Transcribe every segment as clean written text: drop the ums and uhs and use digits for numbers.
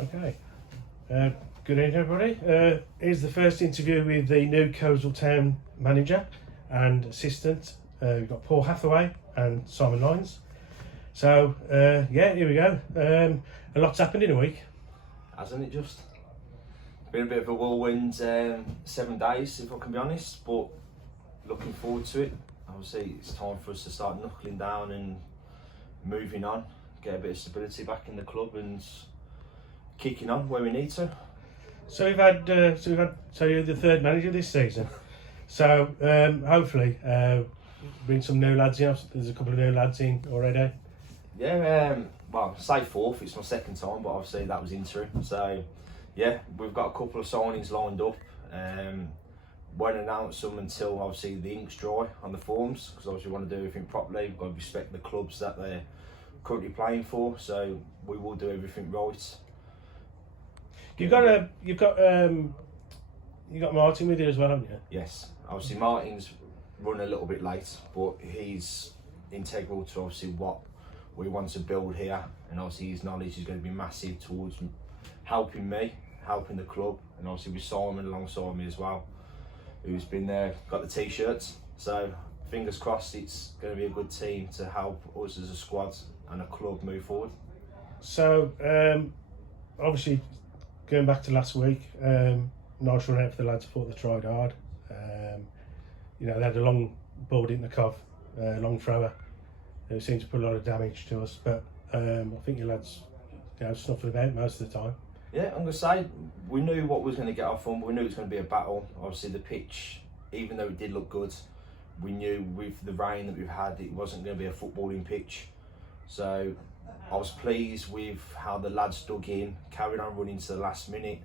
Okay. Good evening, everybody. Here's the first interview with the new Coleshill Town manager and assistant. We've got Paul Hathaway and Simon Lyons. So, yeah, here we go. A lot's happened in a week. Hasn't it just? Been a bit of a whirlwind 7 days, if I can be honest, but looking forward to it. Obviously, it's time for us to start knuckling down and moving on, get a bit of stability back in the club and kicking on where we need to. So you're the third manager this season. So hopefully bring some new lads in. There's a couple of new lads in already. Yeah, well, say fourth. It's my second time, but obviously that was interim. So yeah, we've got a couple of signings lined up. Won't announce them until obviously the ink's dry on the forms, because obviously we want to do everything properly. We've got to respect the clubs that they're currently playing for. So we will do everything right. You've got Martin with you as well, haven't you? Yes, obviously Martin's run a little bit late, but he's integral to obviously what we want to build here, and obviously his knowledge is going to be massive towards helping me, helping the club, and obviously with Simon alongside me as well, who's been there, got the t-shirts. So fingers crossed, it's going to be a good team to help us as a squad and a club move forward. So obviously, going back to last week, nice run out for the lads. I thought they tried hard. They had a long ball in the cov, long thrower. It seemed to put a lot of damage to us, but I think your lads, snuffing about most of the time. Yeah, I'm going to say, we knew what was going to get off them. We knew it was going to be a battle. Obviously the pitch, even though it did look good, we knew with the rain that we've had, it wasn't going to be a footballing pitch. So I was pleased with how the lads dug in, carried on running to the last minute,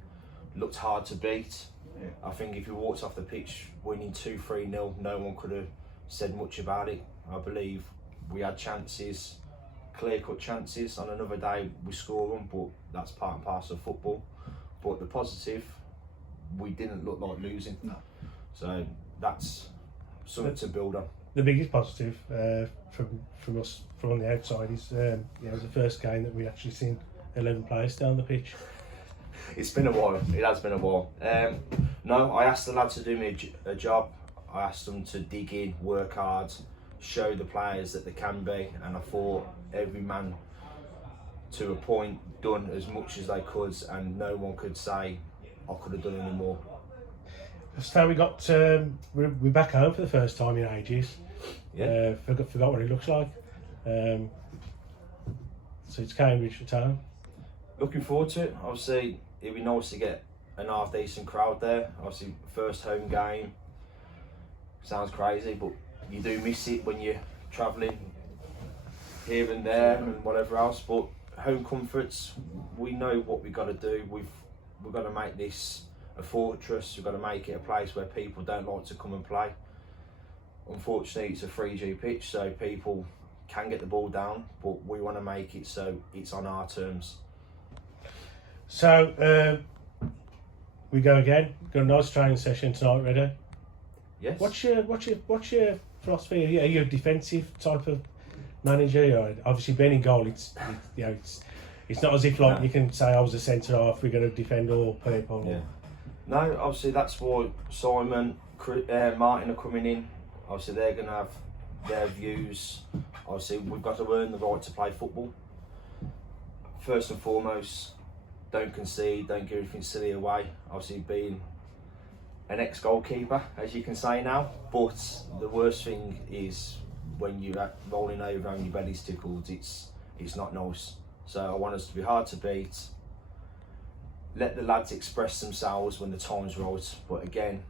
looked hard to beat. Yeah. I think if you walked off the pitch winning 2-3-0, no one could have said much about it. I believe we had chances, clear-cut chances. On another day we score them, but that's part and parcel of football. But the positive, we didn't look like losing. No. So that's something to build on. The biggest positive from us from on the outside is it was the first game that we actually seen 11 players down the pitch. It's been a while. It has been a while. No, I asked the lads to do me a job. I asked them to dig in, work hard, show the players that they can be, and I thought every man to a point done as much as they could, and no one could say I could have done any more. So we got we're back home for the first time in ages. Yeah. Forgot what it looks like. So it's Cambridge for town. Looking forward to it. Obviously, it'd be nice to get an half decent crowd there. Obviously, first home game. Sounds crazy, but you do miss it when you're travelling here and there and whatever else. But home comforts, we know what we've got to do. We've got to make this a fortress. We've got to make it a place where people don't like to come and play. Unfortunately, it's a 3G pitch, so people can get the ball down, but we want to make it so it's on our terms. So we go again. Got a nice training session tonight, ready? Yes. What's your philosophy? Are you a defensive type of manager? Or obviously, being in goal, it's not as if you can say I was a centre half. We're going to defend all people. Yeah. No, obviously that's why Simon, Martin are coming in. Obviously they're going to have their views. Obviously we've got to earn the right to play football. First and foremost, don't concede, don't give anything silly away. Obviously being an ex-goalkeeper, as you can say now, but the worst thing is when you're rolling over and your belly's tickled, it's not nice. So I want us to be hard to beat. Let the lads express themselves when the time's right, but again,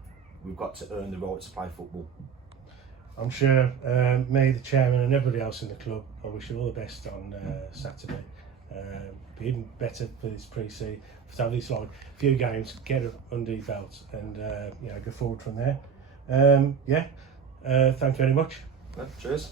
we've got to earn the right to play football. I'm sure me, the chairman, and everybody else in the club, I wish you all the best on Saturday. Be even better for this pre-season, to have these few games, get it under your belt, and go forward from there. Thank you very much. Cheers.